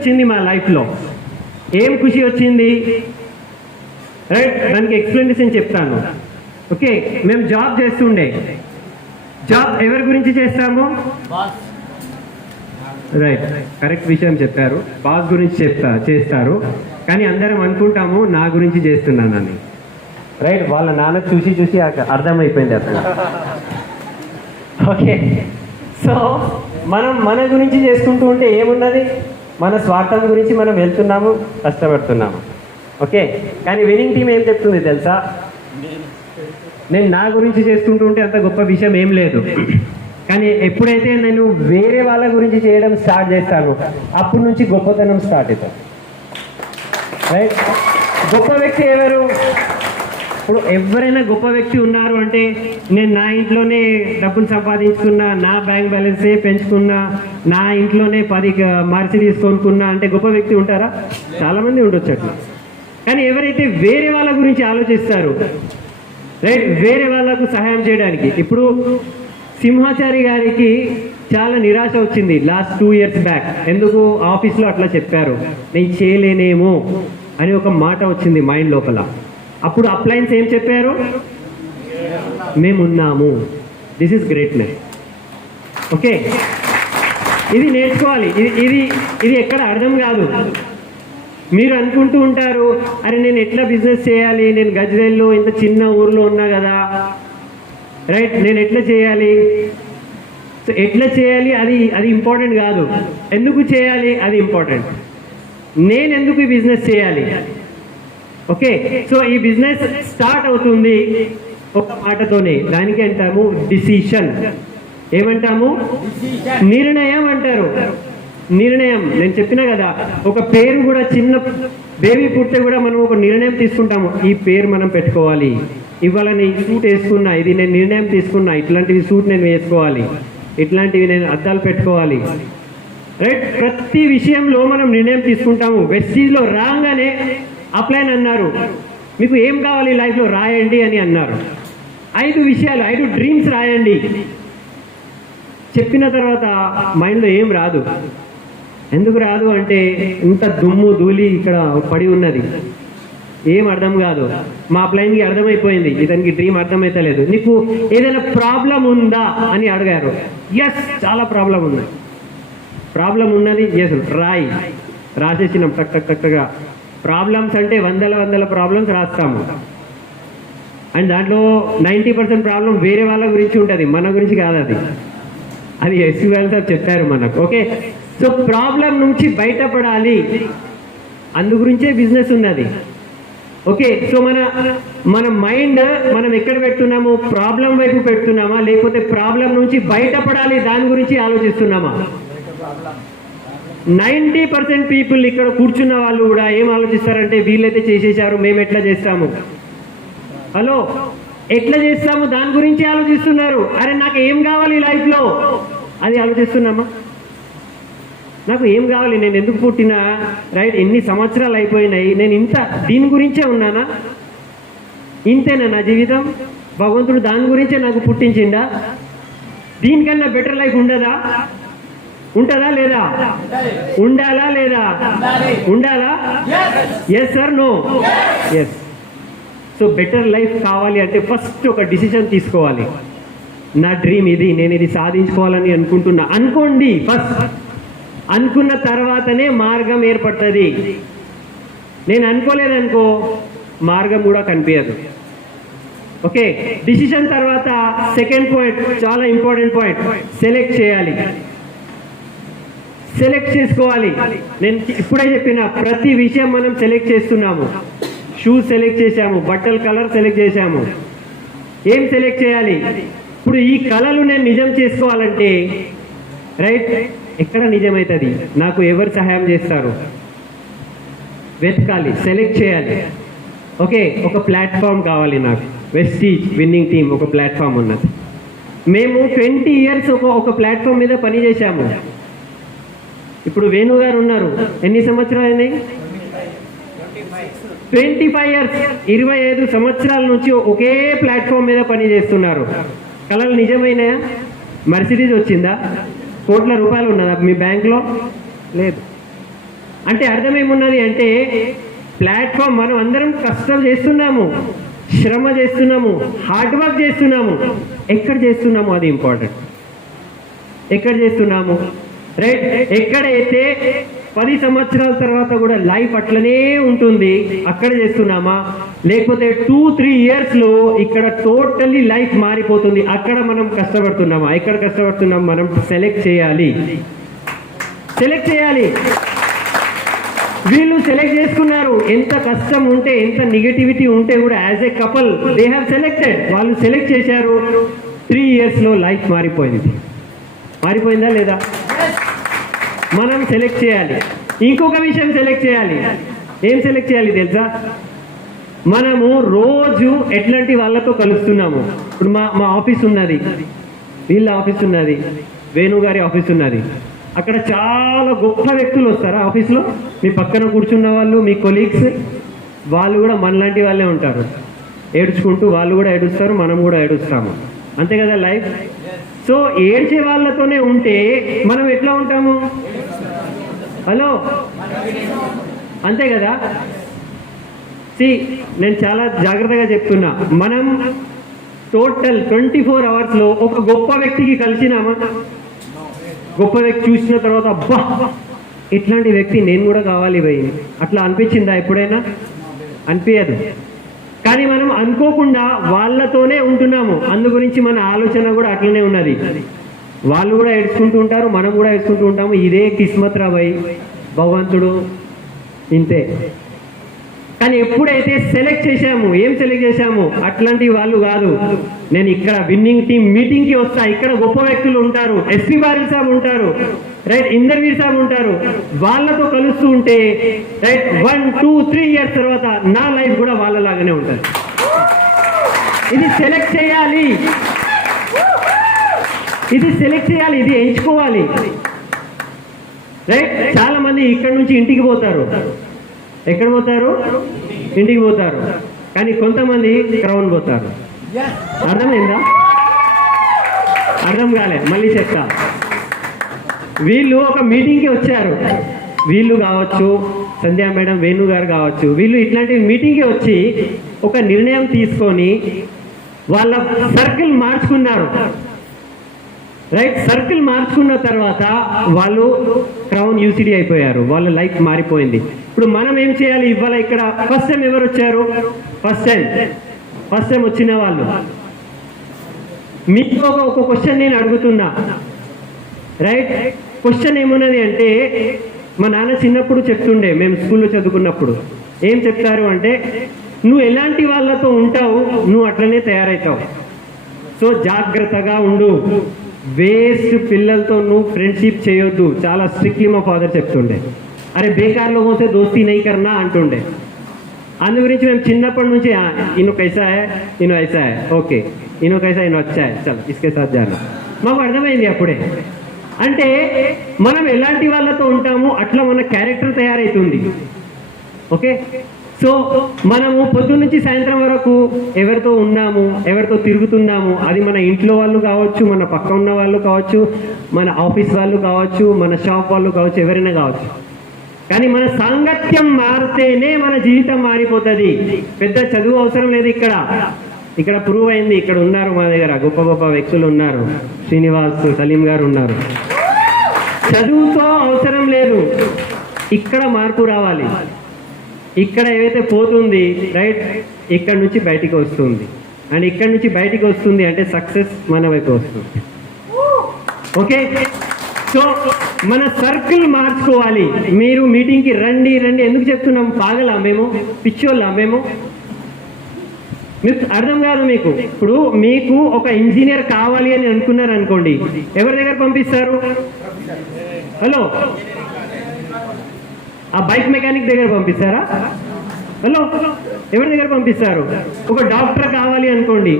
వచ్చింది మా లైఫ్లో, ఏం ఖుషి వచ్చింది, రైట్? దానికి ఎక్స్ప్లెనేషన్ చెప్తాను. ఓకే, మేము జాబ్ చేస్తుండే. జాబ్ ఎవరి గురించి చేస్తాము? రైట్, కరెక్ట్ విషయం చెప్పారు. బాస్ గురించి చేస్తారు, కానీ అందరం అనుకుంటాము నా గురించి చేస్తున్నానని. రైట్, వాళ్ళ నాన్న చూసి చూసి అర్థమైపోయింది అతను. ఓకే, సో మనం మన గురించి చేసుకుంటూ ఉంటే ఏమున్నది? మన స్వార్థం గురించి మనం వెళ్తున్నాము, కష్టపడుతున్నాము. ఓకే, కానీ విన్నింగ్ టీం ఏం చెప్తుంది తెలుసా? నేను నా గురించి చేసుకుంటూ ఉంటే అంత గొప్ప విషయం ఏం లేదు, కానీ ఎప్పుడైతే నేను వేరే వాళ్ళ గురించి చేయడం స్టార్ట్ చేస్తాను, అప్పటి నుంచి గొప్పతనం స్టార్ట్ అవుతాను. రైట్, గొప్ప వ్యక్తి ఎవరు? ఇప్పుడు ఎవరైనా గొప్ప వ్యక్తి ఉన్నారు అంటే, నేను నా ఇంట్లోనే డబ్బులు సంపాదించుకున్నా, నా బ్యాంక్ బ్యాలెన్సే పెంచుకున్నా, నా ఇంట్లోనే 10 మర్సిడీస్ కొనుక్కున్నా అంటే గొప్ప వ్యక్తి ఉంటారా? చాలామంది ఉండొచ్చు అట్లా. కానీ ఎవరైతే వేరే వాళ్ళ గురించి ఆలోచిస్తారు, రైట్, వేరే వాళ్ళకు సహాయం చేయడానికి. ఇప్పుడు సింహాచారి గారికి చాలా నిరాశ వచ్చింది లాస్ట్ 2 years బ్యాక్. ఎందుకు? ఆఫీస్లో అట్లా చెప్పారు, నేను చేయలేనేమో అని ఒక మాట వచ్చింది మైండ్ లోపల. అప్పుడు అప్లయన్స్ ఏం చెప్పారు? మేమున్నాము. This is greatness. ఓకే, ఇది నేర్చుకోవాలి. ఇది ఎక్కడ అర్థం కాదు. మీరు అనుకుంటూ ఉంటారు, అరే నేను ఎట్లా బిజినెస్ చేయాలి, నేను గజ్వేల్లో ఇంత చిన్న ఊర్లో ఉన్నా కదా, రైట్, నేను ఎట్లా చేయాలి? సో ఎట్లా చేయాలి అది ఇంపార్టెంట్ కాదు, ఎందుకు చేయాలి అది ఇంపార్టెంట్. నేను ఎందుకు ఈ బిజినెస్ చేయాలి? ఓకే, సో ఈ బిజినెస్ స్టార్ట్ అవుతుంది ఒక మాటతోనే. దానికి అంటాము డిసిషన్. ఏమంటాము? నిర్ణయం అంటారు. నిర్ణయం. నేను చెప్పినా కదా, ఒక పేరు కూడా, చిన్న బేబీ పుట్టే కూడా మనం ఒక నిర్ణయం తీసుకుంటాము, ఈ పేరు మనం పెట్టుకోవాలి, ఇవాళ నేను సూట్ వేసుకున్నా, ఇది నేను నిర్ణయం తీసుకున్నా, ఇట్లాంటివి సూట్ నేను వేసుకోవాలి, ఇట్లాంటివి నేను అద్దాలు పెట్టుకోవాలి, రైట్? ప్రతి విషయంలో మనం నిర్ణయం తీసుకుంటాము. వెస్టీజ్లో రాగానే అప్లైన్ అన్నారు, మీకు ఏం కావాలి లైఫ్లో రాయండి అని అన్నారు. 5 విషయాలు, 5 డ్రీమ్స్ రాయండి. చెప్పిన తర్వాత మైండ్లో ఏం రాదు. ఎందుకు రాదు అంటే, ఇంత దుమ్ము ధూళి ఇక్కడ పడి ఉన్నది, ఏం అర్థం కాదు. మా అప్లైన్కి అర్థమైపోయింది, ఇతనికి డ్రీమ్ అర్థమైతలేదు. నీకు ఏదైనా ప్రాబ్లం ఉందా అని అడిగారు. ఎస్, చాలా ప్రాబ్లం ఉంది. ప్రాబ్లం ఉన్నది, ఎస్ రాయి. రాసేసినాం టక్ టక్ టక్గా. ప్రాబ్లమ్స్ అంటే వందల ప్రాబ్లమ్స్ రాస్తాము, అండ్ దాంట్లో 90% ప్రాబ్లం వేరే వాళ్ళ గురించి ఉంటుంది, మన గురించి కాదు. అది ఎస్యూఎల్ సార్ చెప్పారు మనకు. ఓకే, సో ప్రాబ్లం నుంచి బయటపడాలి, అందు గురించే బిజినెస్ ఉన్నది. ఓకే, సో మన మైండ్ మనం ఎక్కడ పెడుతున్నాము? ప్రాబ్లం వైపు పెడుతున్నామా, లేకపోతే ప్రాబ్లం నుంచి బయటపడాలి దాని గురించి ఆలోచిస్తున్నామా? 90% పీపుల్ ఇక్కడ కూర్చున్న వాళ్ళు కూడా ఏం ఆలోచిస్తారంటే, వీళ్ళైతే చేసేసారు, మేము ఎట్లా చేస్తాము? హలో, ఎట్లా చేస్తాము దాని గురించి ఆలోచిస్తున్నారు. అరే నాకు ఏం కావాలి లైఫ్లో అది ఆలోచిస్తున్నామా? నాకు ఏం కావాలి, నేను ఎందుకు పుట్టినా, రైట్, ఎన్ని సంవత్సరాలు అయిపోయినాయి, నేను ఇంత దీని గురించే ఉన్నానా? ఇంతేనా నా జీవితం? భగవంతుడు దాని గురించే నాకు పుట్టించిండా? దీనికన్నా బెటర్ లైఫ్ ఉంటుందా లేదా? ఉండాలా లేదా? ఉండాలా? Yes sir, no? Yes. So better life కావాలి అంటే ఫస్ట్ ఒక డిసిషన్ తీసుకోవాలి. నా డ్రీమ్ ఇది, నేను ఇది సాధించుకోవాలని అనుకుంటున్నా అనుకోండి. ఫస్ట్ అనుకున్న తర్వాతనే మార్గం ఏర్పడుతుంది. నేను అనుకోలేదనుకో, మార్గం కూడా కనిపించదు. ఓకే, డిసిషన్ తర్వాత సెకండ్ పాయింట్, చాలా ఇంపార్టెంట్ పాయింట్, సెలెక్ట్ చేయాలి. సెలెక్ట్ చేసుకోవాలి. నేను ఇప్పుడే చెప్పిన ప్రతి విషయం మనం సెలెక్ట్ చేస్తున్నాము. షూస్ సెలెక్ట్ చేశాము, బట్టల కలర్ సెలెక్ట్ చేశాము. ఏం సెలెక్ట్ చేయాలి? ఇప్పుడు ఈ కళలు నేను నిజం చేసుకోవాలంటే, రైట్, ఎక్కడ నిజమవుతుంది? నాకు ఎవరు సహాయం చేస్తారు? వెతకాలి, సెలెక్ట్ చేయాలి. ఓకే, ఒక ప్లాట్ఫామ్ కావాలి నాకు. వెస్టీజ్ విన్నింగ్ టీమ్ ఒక ప్లాట్ఫామ్ ఉన్నది. మేము 20 years ఒక ప్లాట్ఫామ్ మీద పని చేశాము. ఇప్పుడు వేణు గారు ఉన్నారు, ఎన్ని సంవత్సరాలు అయినాయి? 25 years, 25 సంవత్సరాల నుంచి ఒకే ప్లాట్ఫామ్ మీద పని చేస్తున్నారు. కళలు నిజమైనాయా? మర్సిడీస్ వచ్చిందా? కోట్ల రూపాయలు ఉన్నదా మీ బ్యాంక్లో? లేదు. అంటే అర్థం ఏమున్నది అంటే ప్లాట్ఫామ్ మనం అందరం కష్టం చేస్తున్నాము, శ్రమ చేస్తున్నాము, హార్డ్ వర్క్ చేస్తున్నాము. ఎక్కడ చేస్తున్నాము అది ఇంపార్టెంట్. ఎక్కడ చేస్తున్నాము, రైట్? ఎక్కడైతే 10 సంవత్సరాల తర్వాత కూడా లైఫ్ అట్లనే ఉంటుంది అక్కడ చేస్తున్నామా, లేకపోతే 2-3 ఇయర్స్లో ఇక్కడ టోటల్లీ లైఫ్ మారిపోతుంది అక్కడ మనం కష్టపడుతున్నామా? ఎక్కడ కష్టపడుతున్నాం మనం సెలెక్ట్ చేయాలి. వీళ్ళు సెలెక్ట్ చేసుకున్నారు. ఎంత కష్టం ఉంటే, ఎంత నెగటివిటీ ఉంటే కూడా as a couple they have selected. వాళ్ళు సెలెక్ట్ చేశారు. 3 ఇయర్స్లో లైఫ్ మారిపోయిందా లేదా? మనం సెలెక్ట్ చేయాలి. ఇంకొక విషయం సెలెక్ట్ చేయాలి. ఏం సెలెక్ట్ చేయాలి తెలుసా? మనము రోజు ఎట్లాంటి వాళ్ళతో కలుస్తున్నాము. ఇప్పుడు మా ఆఫీస్ ఉన్నది, వీళ్ళ ఆఫీస్ ఉన్నది, వేణు గారి ఆఫీస్ ఉన్నది. అక్కడ చాలా గొప్ప వ్యక్తులు వస్తారు ఆఫీస్లో. మీ పక్కన కూర్చున్న వాళ్ళు, మీ కొలీగ్స్, వాళ్ళు కూడా మనలాంటి వాళ్ళే ఉంటారు. ఏడ్చుకుంటూ వాళ్ళు కూడా ఏడుస్తారు, మనం కూడా ఏడుస్తాము. అంతే కదా లైఫ్. సో ఏడ్చే వాళ్ళతోనే ఉంటే మనం ఎట్లా ఉంటాము? హలో, అంతే కదా. నేను చాలా జాగ్రత్తగా చెప్తున్నా. మనం టోటల్ 24 అవర్స్లో ఒక గొప్ప వ్యక్తికి కలిసినామా? గొప్ప వ్యక్తి చూసిన తర్వాత అబ్బా ఇట్లాంటి వ్యక్తి నేను కూడా కావాలి భయ్, అట్లా అనిపించిందా ఎప్పుడైనా? అనిపించదు. కానీ మనం అనుకోకుండా వాళ్ళతోనే ఉంటున్నాము. అందు గురించి మన ఆలోచన కూడా అట్లనే ఉన్నది. వాళ్ళు కూడా ఏడ్చుకుంటూ ఉంటారు, మనం కూడా ఏడ్చుకుంటూ ఉంటాము. ఇదే కిస్మత్ రా భయ్, భగవంతుడు ఇంతే. కానీ ఎప్పుడైతే సెలెక్ట్ చేశాము, ఏం సెలెక్ట్ చేశాము? అట్లాంటి వాళ్ళు కాదు. నేను ఇక్కడ విన్నింగ్ టీమ్ మీటింగ్కి వస్తా, ఇక్కడ గొప్ప వ్యక్తులు ఉంటారు, ఎస్పీ బారిల్ సాబ్ ఉంటారు, రైట్, ఇందర్వీర్ సాబ్ ఉంటారు. వాళ్ళతో కలుస్తూ ఉంటే రైట్ 1-2-3 ఇయర్స్ తర్వాత నా లైఫ్ కూడా వాళ్ళలాగానే ఉంటుంది. ఇది సెలెక్ట్ చేయాలి, ఇది ఎంచుకోవాలి, రైట్. చాలా మంది ఇక్కడ నుంచి ఇంటికి పోతారు. ఎక్కడ పోతారు? ఇంటికి పోతారు. కానీ కొంతమంది క్రౌన్ పోతారు. అర్థమైందా? అర్థం కాలే, మళ్ళీ చెప్తా. వీళ్ళు ఒక మీటింగ్కి వచ్చారు. వీళ్ళు కావచ్చు, సంధ్యా మేడం, వేణు గారు కావచ్చు, వీళ్ళు ఇట్లాంటి మీటింగ్కి వచ్చి ఒక నిర్ణయం తీసుకొని వాళ్ళ సర్కిల్ మార్చుకున్నారు, రైట్. సర్కిల్ మార్చుకున్న తర్వాత వాళ్ళు క్రౌన్ యూసిడి అయిపోయారు, వాళ్ళ లైఫ్ మారిపోయింది. ఇప్పుడు మనం ఏం చేయాలి? ఇవాళ ఇక్కడ ఫస్ట్ టైం ఎవరు వచ్చారు? ఫస్ట్ టైం వచ్చిన వాళ్ళు. మీకు ఒక క్వశ్చన్ నేను అడుగుతున్నా, రైట్. క్వశ్చన్ ఏమున్నది అంటే, మా నాన్న చిన్నప్పుడు చెప్తుండే, మేము స్కూల్లో చదువుకున్నప్పుడు ఏం చెప్తారు అంటే, నువ్వు ఎలాంటి వాళ్ళతో ఉంటావు నువ్వు అట్లనే తయారవుతావు. సో జాగ్రత్తగా ఉండు, వేస్ట్ పిల్లలతో నువ్వు ఫ్రెండ్షిప్ చేయొద్దు. చాలా స్ట్రిక్ట్లీ మా ఫాదర్ చెప్తుండే. అరే బేకార్ లోగోं से दोस्ती नहीं करना అంటుండే. అందు గురించి మేము చిన్నప్పటి నుంచి ఇను కైసా హై, ఇను ఐసా హై, ఓకే, ఇను కైసా, ఇను అచ్చా హై, చల్ ఇస్కే సాత్ జానా. మాకు అర్థమైంది అప్పుడే. అంటే మనం ఎలాంటి వాళ్ళతో ఉంటాము అట్లా మన క్యారెక్టర్ తయారవుతుంది. ఓకే. సో మనము పొద్దున్న నుంచి సాయంత్రం వరకు ఎవరితో ఉన్నాము, ఎవరితో తిరుగుతున్నాము, అది మన ఇంట్లో వాళ్ళు కావచ్చు, మన పక్క ఉన్న వాళ్ళు కావచ్చు, మన ఆఫీస్ వాళ్ళు కావచ్చు, మన షాప్ వాళ్ళు కావచ్చు, ఎవరైనా కావచ్చు. కానీ మన సాంగత్యం మారితేనే మన జీవితం మారిపోతుంది. పెద్ద చదువు అవసరం లేదు. ఇక్కడ ప్రూవ్ అయింది. ఇక్కడ ఉన్నారు మా దగ్గర గొప్ప గొప్ప వ్యక్తులు ఉన్నారు. శ్రీనివాస్, సలీం గారు ఉన్నారు. చదువుతో అవసరం లేదు, ఇక్కడ మార్పు రావాలి. ఇక్కడ ఏవైతే పోతుంది, రైట్, ఇక్కడ నుంచి బయటికి వస్తుంది. అండ్ ఇక్కడ నుంచి బయటికి వస్తుంది అంటే సక్సెస్ మన వైపు వస్తుంది. ఓకే. సో మన సర్కిల్ మార్చుకోవాలి. మీరు మీటింగ్కి రండి ఎందుకు చెప్తున్నాం? పాగలా మేము? పిచ్చోళ్ళా మేము? మీకు అర్థం కాదు. ఇప్పుడు మీకు ఒక ఇంజనీర్ కావాలి అని అనుకున్నారు అనుకోండి, ఎవరి దగ్గర పంపిస్తారు? హలో, ఆ బైక్ మెకానిక్ దగ్గర పంపిస్తారా? హలో, ఎవరి దగ్గర పంపిస్తారు? ఒక డాక్టర్ కావాలి అనుకోండి,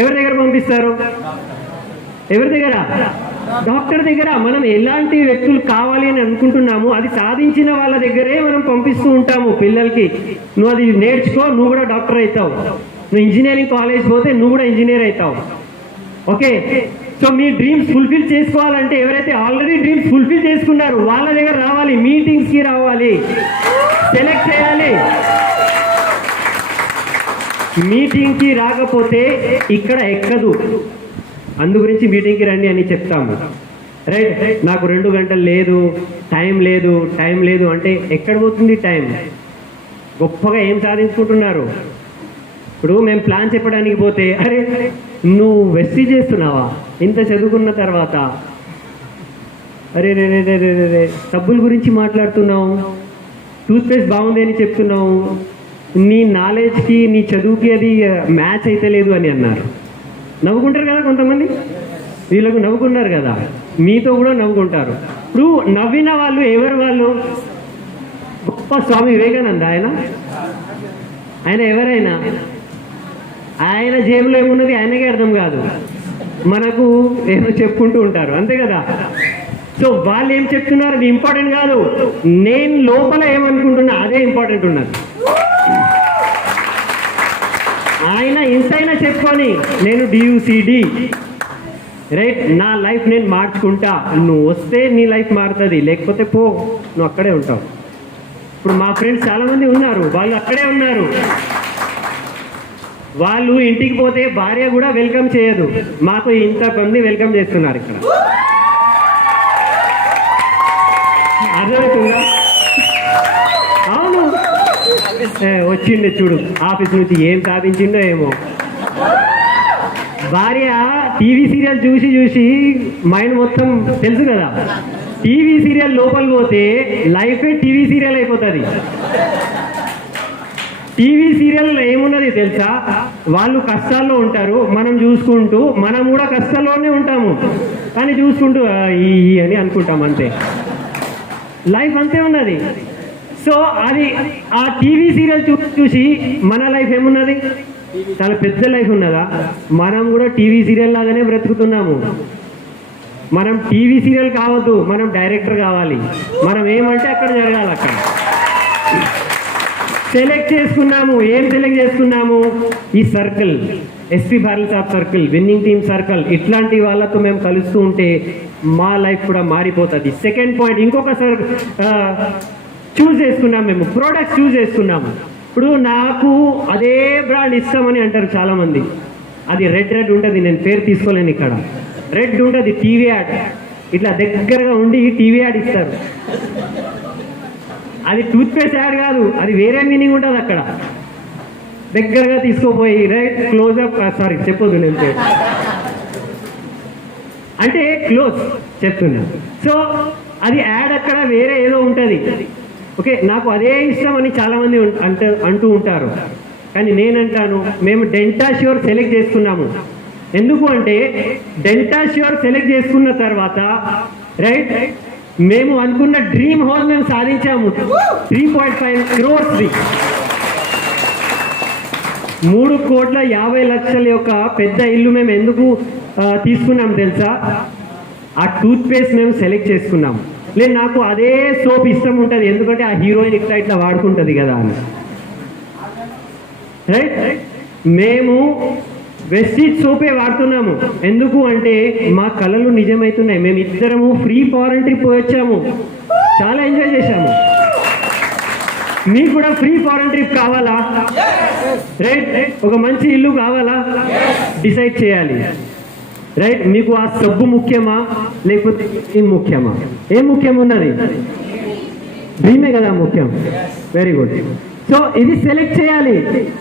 ఎవరి దగ్గర పంపిస్తారు? ఎవరి దగ్గర? డాక్టర్ దగ్గర. మనం ఎలాంటి వ్యక్తులు కావాలి అని అనుకుంటున్నాము అది సాధించిన వాళ్ళ దగ్గరే మనం పంపిస్తూ ఉంటాము పిల్లలకి. నువ్వు అది నేర్చుకో, నువ్వు కూడా డాక్టర్ అవుతావు. నువ్వు ఇంజనీరింగ్ కాలేజ్ పోతే నువ్వు కూడా ఇంజనీర్ అవుతావు. ఓకే. సో మీ డ్రీమ్స్ ఫుల్ఫిల్ చేసుకోవాలంటే ఎవరైతే ఆల్రెడీ డ్రీమ్స్ ఫుల్ఫిల్ చేసుకున్నారు వాళ్ళ దగ్గర రావాలి, మీటింగ్స్కి రావాలి, సెలెక్ట్ చేయాలి. మీటింగ్కి రాకపోతే ఇక్కడ ఎక్కదు. అందు గురించి మీటింగ్కి రండి అని చెప్తాము. రైట్, నాకు 2 గంటలు లేదు, టైం లేదు అంటే ఎక్కడ పోతుంది టైం? గొప్పగా ఏం సాధించుకుంటున్నారు? ఇప్పుడు మేము ప్లాన్ చెప్పడానికి పోతే, అరే నువ్వు వెస్టీ చేస్తున్నావా ఇంత చదువుకున్న తర్వాత? అరే రే రే రే రే రే సబ్బుల గురించి మాట్లాడుతున్నావు, టూత్పేస్ట్ బాగుంది అని చెప్తున్నావు, నీ నాలెడ్జ్కి నీ చదువుకి అది మ్యాచ్ అయితే లేదు అని అన్నారు. నవ్వుకుంటారు కదా కొంతమంది, వీళ్ళకు నవ్వుకున్నారు కదా, మీతో కూడా నవ్వుకుంటారు. ఇప్పుడు నవ్విన వాళ్ళు ఎవరు? వాళ్ళు గొప్ప స్వామి వివేకానంద. ఆయన ఎవరైనా ఆయన జేబులో ఏమున్నది ఆయనకే అర్థం కాదు, మనకు ఏదో చెప్పుకుంటూ ఉంటారు, అంతే కదా. సో వాళ్ళు ఏం చెప్తున్నారు అది ఇంపార్టెంట్ కాదు, నేను లోపల ఏమనుకుంటున్నా అదే ఇంపార్టెంట్ ఉన్నది. ఆయన ఇంతైనా చెప్పుకొని నేను డియూసిడి, రైట్, నా లైఫ్ నేను మార్చుకుంటా, నువ్వు వస్తే నీ లైఫ్ మారుతుంది, లేకపోతే పో, నువ్వు అక్కడే ఉంటావు. ఇప్పుడు మా ఫ్రెండ్స్ చాలామంది ఉన్నారు, వాళ్ళు అక్కడే ఉన్నారు. వాళ్ళు ఇంటికి పోతే భార్య కూడా వెల్కమ్ చేయదు, మాకు ఇంతమంది వెల్కమ్ చేస్తున్నారు ఇక్కడ. అర్థమవుతుందా? అవును, వచ్చిండే చూడు ఆఫీస్ నుంచి ఏం సాధించిండో ఏమో. భార్య టీవీ సీరియల్ చూసి మైండ్ మొత్తం తెలుసు కదా, టీవీ సీరియల్ లోపలికి పోతే లైఫే టీవీ సీరియల్ అయిపోతుంది. టీవీ సీరియల్ ఏమున్నది తెలుసా? వాళ్ళు కష్టాల్లో ఉంటారు, మనం చూసుకుంటూ, మనం కూడా కష్టాల్లోనే ఉంటాము కానీ చూసుకుంటూ ఈ అని అనుకుంటాం, అంతే. లైఫ్ అంతే ఉన్నది. సో అది ఆ టీవీ సీరియల్ చూసి మన లైఫ్ ఏమున్నది? చాలా పెద్ద లైఫ్ ఉన్నదా? మనం కూడా టీవీ సీరియల్ లాగానే బ్రతుకుతున్నాము. మనం టీవీ సీరియల్ కావద్దు, మనం డైరెక్టర్ కావాలి. మనం ఏమంటే అక్కడ జరగాలి. అక్కడ సెలెక్ట్ చేసుకున్నాము. ఏం సెలెక్ట్ చేసుకున్నాము? ఈ సర్కిల్, ఎస్పీ భారల్ సాబ్ సర్కిల్, విన్నింగ్ టీమ్ సర్కిల్, ఇట్లాంటి వాళ్ళతో మేము కలుస్తూ ఉంటే మా లైఫ్ కూడా మారిపోతుంది. సెకండ్ పాయింట్, ఇంకొక చూస్ చేసుకున్నాము, మేము ప్రోడక్ట్స్ చూస్ చేసుకున్నాము. ఇప్పుడు నాకు అదే బ్రాండ్ ఇస్తామని అంటారు చాలామంది. అది రెడ్ ఉంటుంది, నేను పేరు తీసుకోలేను ఇక్కడ. రెడ్ ఉంటుంది, టీవీ యాడ్, ఇట్లా దగ్గరగా ఉండి టీవీ యాడ్ ఇస్తారు. అది టూత్పేస్ట్ యాడ్ కాదు, అది వేరే మీనింగ్ ఉంటుంది అక్కడ. దగ్గరగా తీసుకోపోయి రైట్ క్లోజ్అప్, సారీ చెప్పొద్దు నేను పేరు, అంటే క్లోజ్ చెప్తున్నా. సో అది యాడ్ అక్కడ వేరే ఏదో ఉంటుంది. ఓకే, నాకు అదే ఇష్టం అని చాలామంది అంటూ ఉంటారు. కానీ నేనంటాను, మేము డెంటాష్యూర్ సెలెక్ట్ చేసుకున్నాము. ఎందుకు అంటే డెంటాష్యూర్ సెలెక్ట్ చేసుకున్న తర్వాత రైట్ మేము అనుకున్న డ్రీమ్ హౌస్ మేము సాధించాము. 3.5 crores, 3,50,00,000 యొక్క పెద్ద ఇల్లు మేము ఎందుకు తీసుకున్నాం తెలుసా? ఆ టూత్పేస్ట్ మేము సెలెక్ట్ చేసుకున్నాము. లేదు నాకు అదే సోప్ ఇష్టం ఉంటుంది, ఎందుకంటే ఆ హీరోయిన్ ఇట్లా వాడుకుంటుంది కదా అని. రైట్, మేము వెస్టీజ్ సోపే వాడుతున్నాము. ఎందుకు అంటే మా కళలు నిజమవుతున్నాయి. మేము ఇద్దరము ఫ్రీ ఫారెన్ ట్రిప్ వచ్చాము, చాలా ఎంజాయ్ చేశాము. మీకు కూడా ఫ్రీ ఫారెన్ ట్రిప్ కావాలా? రైట్, ఒక మంచి ఇల్లు కావాలా? డిసైడ్ చేయాలి. రైట్, మీకు ఆ సబ్బు ముఖ్యమా లేకపోతే ఏం ముఖ్యమా? ఏం ముఖ్యం ఉన్నది? డ్రీమే కదా ముఖ్యం. Very good. సో ఇది సెలెక్ట్ చేయాలి.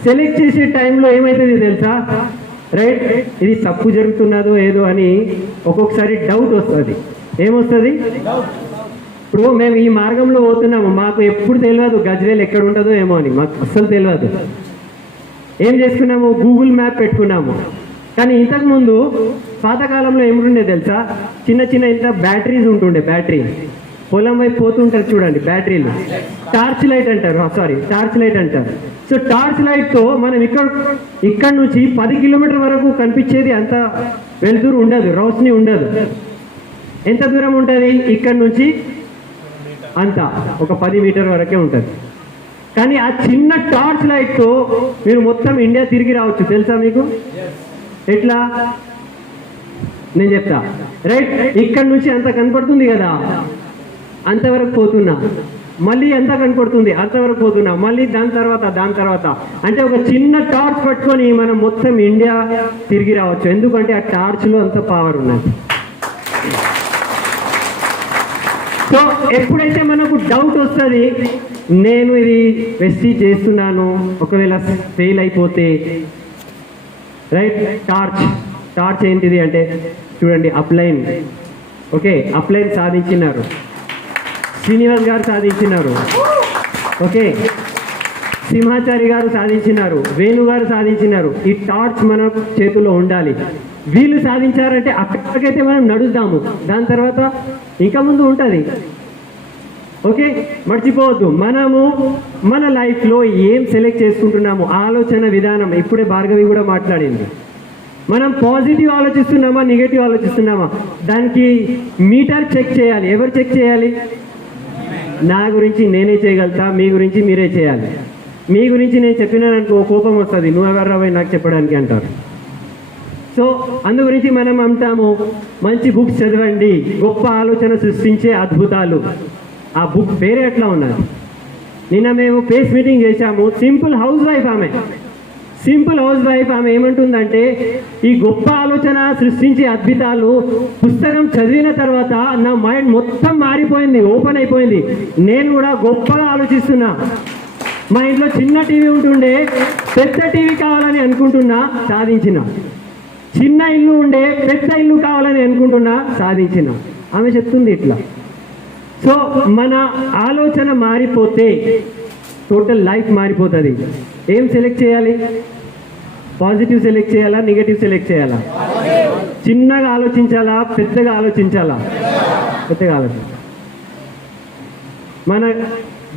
సెలెక్ట్ చేసే టైంలో ఏమవుతుంది తెలుసా? రైట్, ఇది తప్పు జరుగుతున్నదో ఏదో అని ఒక్కొక్కసారి డౌట్ వస్తుంది. ఏమొస్తుంది? ఇప్పుడు మేము ఈ మార్గంలో పోతున్నాము, మాకు ఎప్పుడు తెలియదు గజ్వేల్ ఎక్కడ ఉంటుందో ఏమో అని, మాకు అస్సలు తెలియదు. ఏం చేసుకున్నాము? గూగుల్ మ్యాప్ పెట్టుకున్నాము. కానీ ఇంతకుముందు పాతకాలంలో ఏముంటుండే తెలుసా? చిన్న ఇంత బ్యాటరీస్ ఉంటుండే. బ్యాటరీ పొలం వైపు పోతుంటారు చూడండి, బ్యాటరీలు టార్చ్ లైట్ అంటారు. టార్చ్ లైట్ అంటారు. సో టార్చ్ లైట్తో మనం ఇక్కడ నుంచి 10 కిలోమీటర్ వరకు కనిపించేది, అంత వెలుతురు ఉండదు, రోషని ఉండదు. ఎంత దూరం ఉంటుంది? ఇక్కడ నుంచి అంత ఒక 10 మీటర్ వరకే ఉంటుంది. కానీ ఆ చిన్న టార్చ్ లైట్తో మీరు మొత్తం ఇండియా తిరిగి రావచ్చు. తెలుసా మీకు? ఎట్లా? నేను చెప్తా. రైట్, ఇక్కడ నుంచి అంత కనపడుతుంది కదా, అంతవరకు పోతున్నా, మళ్ళీ ఎంత కనపడుతుంది అంతవరకు పోతున్నా, మళ్ళీ దాని తర్వాత అంటే ఒక చిన్న టార్చ్ పట్టుకొని మనం మొత్తం ఇండియా తిరిగి రావచ్చు. ఎందుకంటే ఆ టార్చ్లో అంత పవర్ ఉన్నది. సో ఎప్పుడైతే మనకు డౌట్ వస్తుంది, నేను ఇది వెస్టీజ్ చేస్తున్నాను, ఒకవేళ ఫెయిల్ అయిపోతే, రైట్, టార్చ్ ఏంటిది అంటే చూడండి, అప్లైన్. ఓకే, అప్లైన్ సాధించినారు, శ్రీనివాస్ గారు సాధించినారు, ఓకే, సింహాచారి గారు సాధించినారు, వేణు గారు సాధించినారు. ఈ టార్చ్ మన చేతుల్లో ఉండాలి. వీళ్ళు సాధించారంటే అక్కడికైతే మనం నడుద్దాము, దాని తర్వాత ఇంకా ముందు ఉంటుంది. ఓకే, మర్చిపోవద్దు, మనము మన లైఫ్లో ఏం సెలెక్ట్ చేసుకుంటున్నాము, ఆలోచన విధానం. ఇప్పుడే భార్గవి కూడా మాట్లాడింది, మనం పాజిటివ్ ఆలోచిస్తున్నామా నెగటివ్ ఆలోచిస్తున్నామా, దానికి మీటర్ చెక్ చేయాలి. ఎవరు చెక్ చేయాలి? నా గురించి నేనే చేయగలుగుతా, మీ గురించి మీరే చేయాలి. మీ గురించి నేను చెప్పినాననుకో కోపం వస్తుంది, నువ్వు ఎవరు రావై నాకు చెప్పడానికి అంటారు. సో అందు గురించి మనం అంటాము, మంచి బుక్స్ చదవండి, గొప్ప ఆలోచన సృష్టించే అద్భుతాలు. ఆ బుక్ పేరే ఎట్లా ఉన్నది. నిన్న మేము పేస్ మీటింగ్ చేశాము. సింపుల్ హౌస్ వైఫ్ ఆమె ఏమంటుందంటే, ఈ గొప్ప ఆలోచన సృష్టించే అద్భుతాలు పుస్తకం చదివిన తర్వాత నా మైండ్ మొత్తం మారిపోయింది, ఓపెన్ అయిపోయింది. నేను కూడా గొప్పగా ఆలోచిస్తున్నా. మా ఇంట్లో చిన్న టీవీ ఉంటుండే, పెద్ద టీవీ కావాలని అనుకుంటున్నా, సాధించిన. చిన్న ఇల్లు ఉండే, పెద్ద ఇల్లు కావాలని అనుకుంటున్నా, సాధించిన. ఆమె చెప్తుంది ఇట్లా. సో మన ఆలోచన మారిపోతే టోటల్ లైఫ్ మారిపోతుంది. ఏం సెలెక్ట్ చేయాలి? పాజిటివ్ సెలెక్ట్ చేయాలా, నెగటివ్ సెలెక్ట్ చేయాలా? చిన్నగా ఆలోచించాలా, పెద్దగా ఆలోచించాలా? పెద్దగా ఆలోచించాలి. మన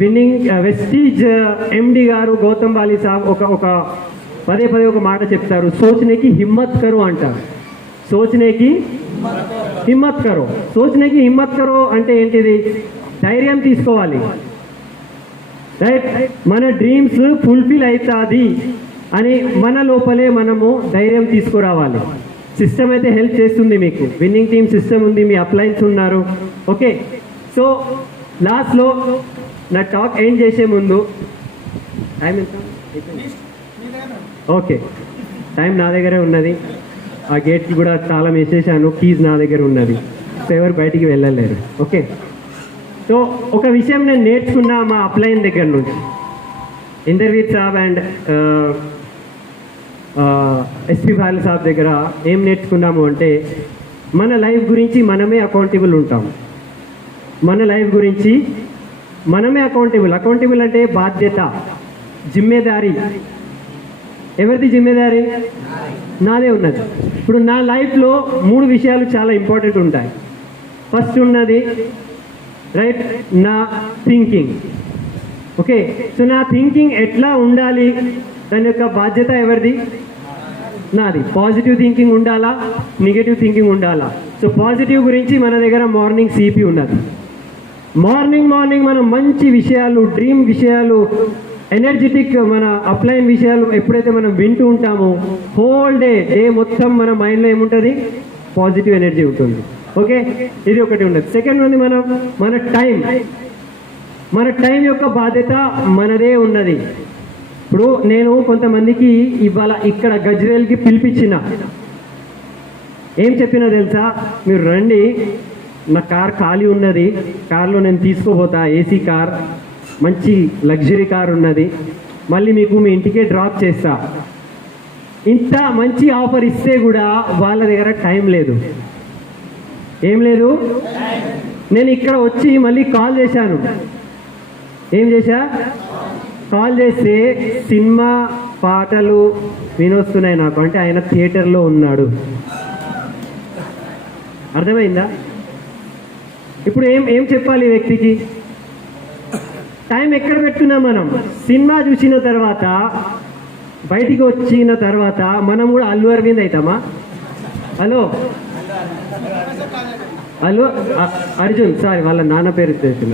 విన్నింగ్ వెస్టీజ్ ఎండి గారు గౌతమ్ బాలి సాబ్ ఒక పదే ఒక మాట చెప్తారు, సోచనేకి హిమ్మత్ కరో అంటారు. సోచనేకి హిమ్మత్ కరో అంటే ఏంటిది? ధైర్యం తీసుకోవాలి. రైట్, మన డ్రీమ్స్ ఫుల్ఫిల్ అవుతుంది అని మన లోపలే మనము ధైర్యం తీసుకురావాలి. సిస్టమ్ అయితే హెల్ప్ చేస్తుంది మీకు, విన్నింగ్ టీమ్ సిస్టమ్ ఉంది, మీ అప్లైన్స్ ఉన్నారు. ఓకే, సో లాస్ట్లో నా టాక్ ఎండ్ చేసే ముందు టైం ఎంత? ఓకే, టైం నా దగ్గరే ఉన్నది. ఆ గేట్కి కూడా తాళం వేసేసాను, కీజ్ నా దగ్గర ఉన్నది. సో ఎవరు బయటికి వెళ్ళలేరు. ఓకే, సో ఒక విషయం నేను నేర్చుకున్నా మా అప్లైన్ దగ్గర నుంచి, ఇంద్రవీర్ సాబ్ అండ్ ఎస్పీ బాలు సాబ్ దగ్గర ఏం నేర్చుకున్నాము అంటే, మన లైఫ్ గురించి మనమే అకౌంటబుల్ ఉంటాం. మన లైఫ్ గురించి మనమే అకౌంటబుల్ అంటే బాధ్యత, జిమ్మేదారీ. ఎవరిది జిమ్మేదారీ? నాదే ఉన్నది. ఇప్పుడు నా లైఫ్లో 3 విషయాలు చాలా ఇంపార్టెంట్ ఉంటాయి. ఫస్ట్ ఉన్నది రైట్, నా థింకింగ్. ఓకే, సో నా థింకింగ్ ఎట్లా ఉండాలి, దాని యొక్క బాధ్యత ఎవరిది? నాది. పాజిటివ్ థింకింగ్ ఉండాలా, నెగటివ్ థింకింగ్ ఉండాలా? సో పాజిటివ్ గురించి మన దగ్గర మార్నింగ్ సిపి ఉన్నది. మార్నింగ్ మనం మంచి విషయాలు, డ్రీమ్ విషయాలు, ఎనర్జెటిక్ మన అప్లైన్ విషయాలు ఎప్పుడైతే మనం వింటూ ఉంటామో, హోల్ డే మొత్తం మన మైండ్లో ఏముంటుంది? పాజిటివ్ ఎనర్జీ ఉంటుంది. ఓకే, ఇది ఒకటి ఉన్నది. సెకండ్ ఉంది మన టైం యొక్క బాధ్యత మనదే ఉన్నది. ఇప్పుడు నేను కొంతమందికి ఇవాళ ఇక్కడ గజ్వేల్కి పిలిపించిన, ఏం చెప్పినా తెలుసా? మీరు రండి, నా కార్ ఖాళీ ఉన్నది, కార్లో నేను తీసుకోపోతా, ఏసీ కార్, మంచి లగ్జరీ కార్ ఉన్నది, మళ్ళీ మీకు మీ ఇంటికే డ్రాప్ చేస్తా. ఇంత మంచి ఆఫర్ ఇస్తే కూడా వాళ్ళ దగ్గర టైం లేదు. ఏం లేదు? నేను ఇక్కడ వచ్చి మళ్ళీ కాల్ చేశాను. ఏం చేశా? కాల్ చేస్తే సినిమా పాటలు వినొస్తున్నాయి నాకు, అంటే ఆయన థియేటర్లో ఉన్నాడు. అర్థమైందా? ఇప్పుడు ఏం చెప్పాలి ఈ వ్యక్తికి? టైం ఎక్కడ పెట్టుకున్నాం మనం? సినిమా చూసిన తర్వాత, బయటికి వచ్చిన తర్వాత మనం కూడా అల్లు అరవింద్ అవుతామా? హలో అర్జున్, సారీ వాళ్ళ నాన్న పేరు తెలుసు.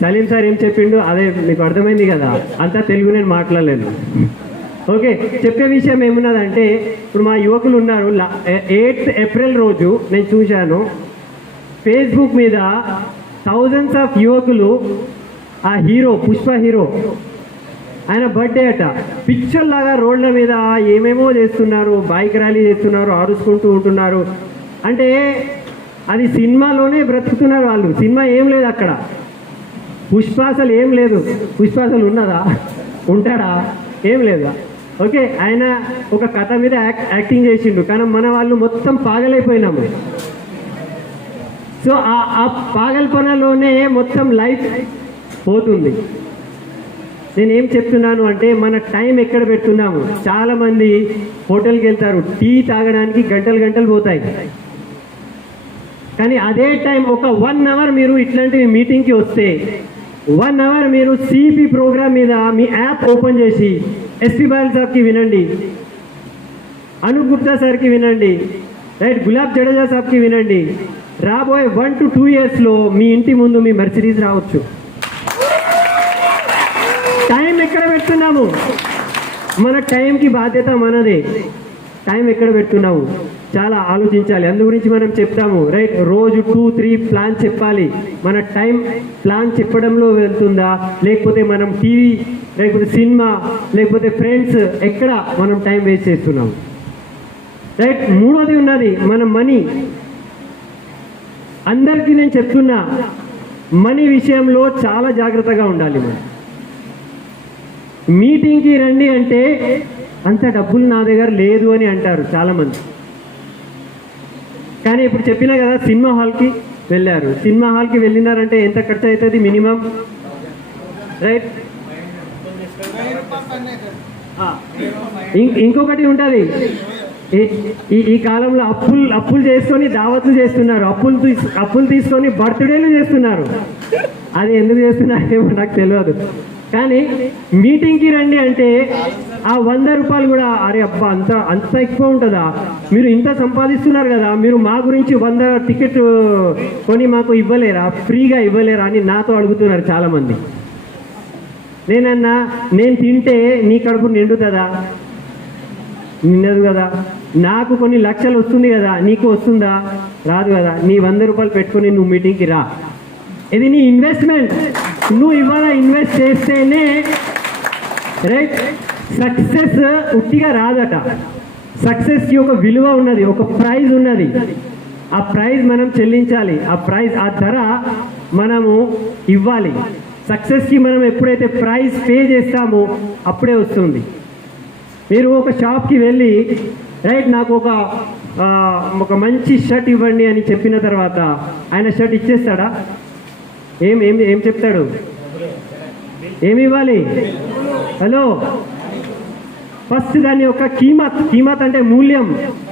సలీం సార్ ఏం చెప్పిండు అదే మీకు అర్థమైంది కదా, అంతా తెలుగు నేను మాట్లాడలేను. ఓకే, చెప్పే విషయం ఏమున్నదంటే ఇప్పుడు మా యువకులు ఉన్నారు. 8th ఏప్రిల్ రోజు నేను చూశాను ఫేస్బుక్ మీద థౌజండ్స్ ఆఫ్ యువకులు ఆ హీరో పుష్ప హీరో ఆయన బర్త్డే అట, పిక్చర్ లాగా రోడ్ల మీద ఏమేమో చేస్తున్నారు, బైక్ ర్యాలీ చేస్తున్నారు, ఆడుచుకుంటూ ఉంటున్నారు. అంటే అది సినిమాలోనే బ్రతుకుతున్నారు వాళ్ళు. సినిమా ఏం లేదు అక్కడ, పుష్ప అసలు ఏం లేదు. పుష్ప అసలు ఉన్నదా, ఉంటాడా, ఏం లేదా. ఓకే, ఆయన ఒక కథ మీద యాక్టింగ్ చేసిండు, కానీ మన వాళ్ళు మొత్తం పాగలైపోయినాము. సో ఆ పాగల్పనలోనే మొత్తం లైఫ్ పోతుంది. నేనేం చెప్తున్నాను అంటే మన టైం ఎక్కడ పెడుతున్నాము. చాలామంది హోటల్కి వెళ్తారు, టీ తాగడానికి గంటలు గంటలు పోతాయి. కానీ అదే టైం ఒక 1 అవర్ మీరు ఇట్లాంటివి మీటింగ్కి వస్తే 1 అవర్ మీరు సిపి ప్రోగ్రామ్ మీద మీ యాప్ ఓపెన్ చేసి ఎస్పీ బాల్ సార్కి వినండి, అనూప్ గుప్తా సార్కి వినండి, రైట్, గులాబ్ జడేజా సార్కి వినండి. రాబోయే 1 to 2 yearsలో మీ ఇంటి ముందు మీ మెర్సిడీస్ రావచ్చు. టైం ఎక్కడ పెడుతున్నాము, మన టైంకి బాధ్యత మనదే. టైం ఎక్కడ పెడుతున్నాము చాలా ఆలోచించాలి. అందు గురించి మనం చెప్తాము, రైట్, రోజు 2-3 ప్లాన్ చెప్పాలి. మన టైం ప్లాన్ చెప్పడంలో వెళ్తుందా, లేకపోతే మనం టీవీ, లేకపోతే సినిమా, లేకపోతే ఫ్రెండ్స్, ఎక్కడ మనం టైం వేస్ట్ చేస్తున్నాము. రైట్, మూడోది ఉన్నది మన మనీ. అందరికీ నేను చెప్తున్నా, మనీ విషయంలో చాలా జాగ్రత్తగా ఉండాలి. మనం మీటింగ్కి రండి అంటే అంత డబ్బులు నా దగ్గర లేదు అని అంటారు చాలామంది. కానీ ఇప్పుడు చెప్పినా కదా, సినిమా హాల్కి వెళ్ళారు, సినిమా హాల్కి వెళ్ళినారంటే ఎంత ఖర్చు అవుతుంది మినిమం, రైట్. ఇంకొకటి ఉంటుంది, ఈ కాలంలో అప్పులు చేసుకొని దావత్లు చేస్తున్నారు, అప్పులు తీసుకొని బర్త్డేలు చేస్తున్నారు. అది ఎందుకు చేస్తున్నారేమో నాకు తెలియదు. కానీ మీటింగ్కి రండి అంటే ఆ 100 రూపాయలు కూడా, అరే అబ్బా అంత ఎక్కువ ఉంటుందా, మీరు ఇంత సంపాదిస్తున్నారు కదా, మీరు మా గురించి 100 టికెట్ కొని మాకు ఇవ్వలేరా, ఫ్రీగా ఇవ్వలేరా అని నాతో అడుగుతున్నారు చాలామంది. నేనన్నా, నేను తింటే నీ కడుపు నిండుతుందా, నిండదు కదా. నాకు కొన్ని లక్షలు వస్తుంది కదా, నీకు వస్తుందా, రాదు కదా. నీ 100 రూపాయలు పెట్టుకొని నువ్వు మీటింగ్కి రా, ఇది నీ ఇన్వెస్ట్మెంట్. నువ్వు ఇవాళ ఇన్వెస్ట్ చేస్తేనే, రైట్, సక్సెస్ ఉట్టిగా రాదట. సక్సెస్కి ఒక విలువ ఉన్నది, ఒక ప్రైజ్ ఉన్నది. ఆ ప్రైజ్ మనం చెల్లించాలి, ఆ ధర మనము ఇవ్వాలి. సక్సెస్కి మనం ఎప్పుడైతే ప్రైజ్ పే చేస్తామో అప్పుడే వస్తుంది. మీరు ఒక షాప్కి వెళ్ళి, రైట్, నాకు ఒక మంచి షర్ట్ ఇవ్వండి అని చెప్పిన తర్వాత ఆయన షర్ట్ ఇచ్చేస్తాడా? ఏం చెప్తాడు? ఏమి ఇవ్వాలి? హలో, ఫస్ట్ దాని యొక్క కీమత్ అంటే మూల్యం,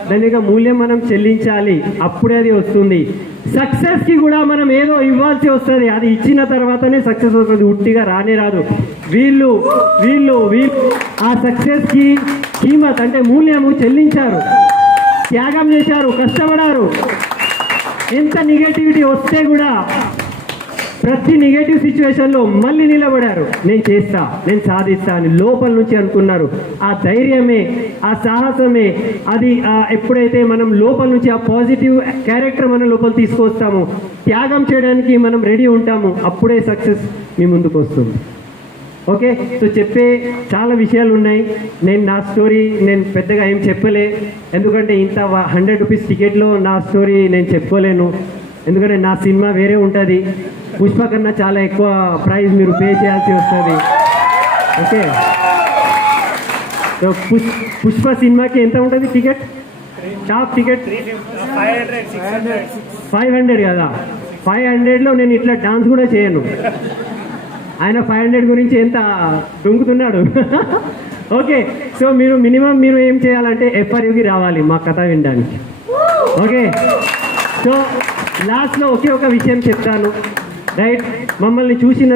దాని యొక్క మూల్యం మనం చెల్లించాలి, అప్పుడే అది వస్తుంది. సక్సెస్కి కూడా మనం ఏదో ఇవ్వాల్సి వస్తుంది, అది ఇచ్చిన తర్వాతనే సక్సెస్ వస్తుంది, ఉట్టిగా రానే రాదు. వీళ్ళు ఆ సక్సెస్కి కీమత్ అంటే మూల్యము చెల్లించారు, త్యాగం చేశారు, కష్టపడారు. ఎంత నెగటివిటీ వస్తే కూడా ప్రతి నెగటివ్ సిచ్యువేషన్లో మళ్ళీ నిలబడారు. నేను చేస్తా, నేను సాధిస్తా అని లోపల నుంచి అనుకున్నారు. ఆ ధైర్యమే, ఆ సాహసమే, అది ఎప్పుడైతే మనం లోపల నుంచి ఆ పాజిటివ్ క్యారెక్టర్ మన లోపల తీసుకొస్తామో, త్యాగం చేయడానికి మనం రెడీ ఉంటాము, అప్పుడే సక్సెస్ మీ ముందుకు వస్తుంది. ఓకే, సో చెప్పే చాలా విషయాలు ఉన్నాయి. నా స్టోరీ నేను పెద్దగా ఏం చెప్పలే, ఎందుకంటే ఇంత 100 రూపీస్ టికెట్లో నా స్టోరీ నేను చెప్పుకోలేను. ఎందుకంటే నా సినిమా వేరే ఉంటుంది, పుష్ప కన్నా చాలా ఎక్కువ ప్రైజ్ మీరు పే చేయాల్సి వస్తుంది. ఓకే, సో పుష్ప సినిమాకి ఎంత ఉంటుంది టికెట్? టాప్ టికెట్ 500 కదా. 500లో నేను ఇట్లా డాన్స్ కూడా చేయను. ఆయన 500 గురించి ఎంత దొంగుతున్నాడు. ఓకే, సో మినిమం మీరు ఏం చేయాలంటే FRUకి రావాలి మా కథ వినడానికి. ఓకే, సో లాస్ట్లో ఒక విషయం చెప్తాను, రైట్. మమ్మల్ని చూసిన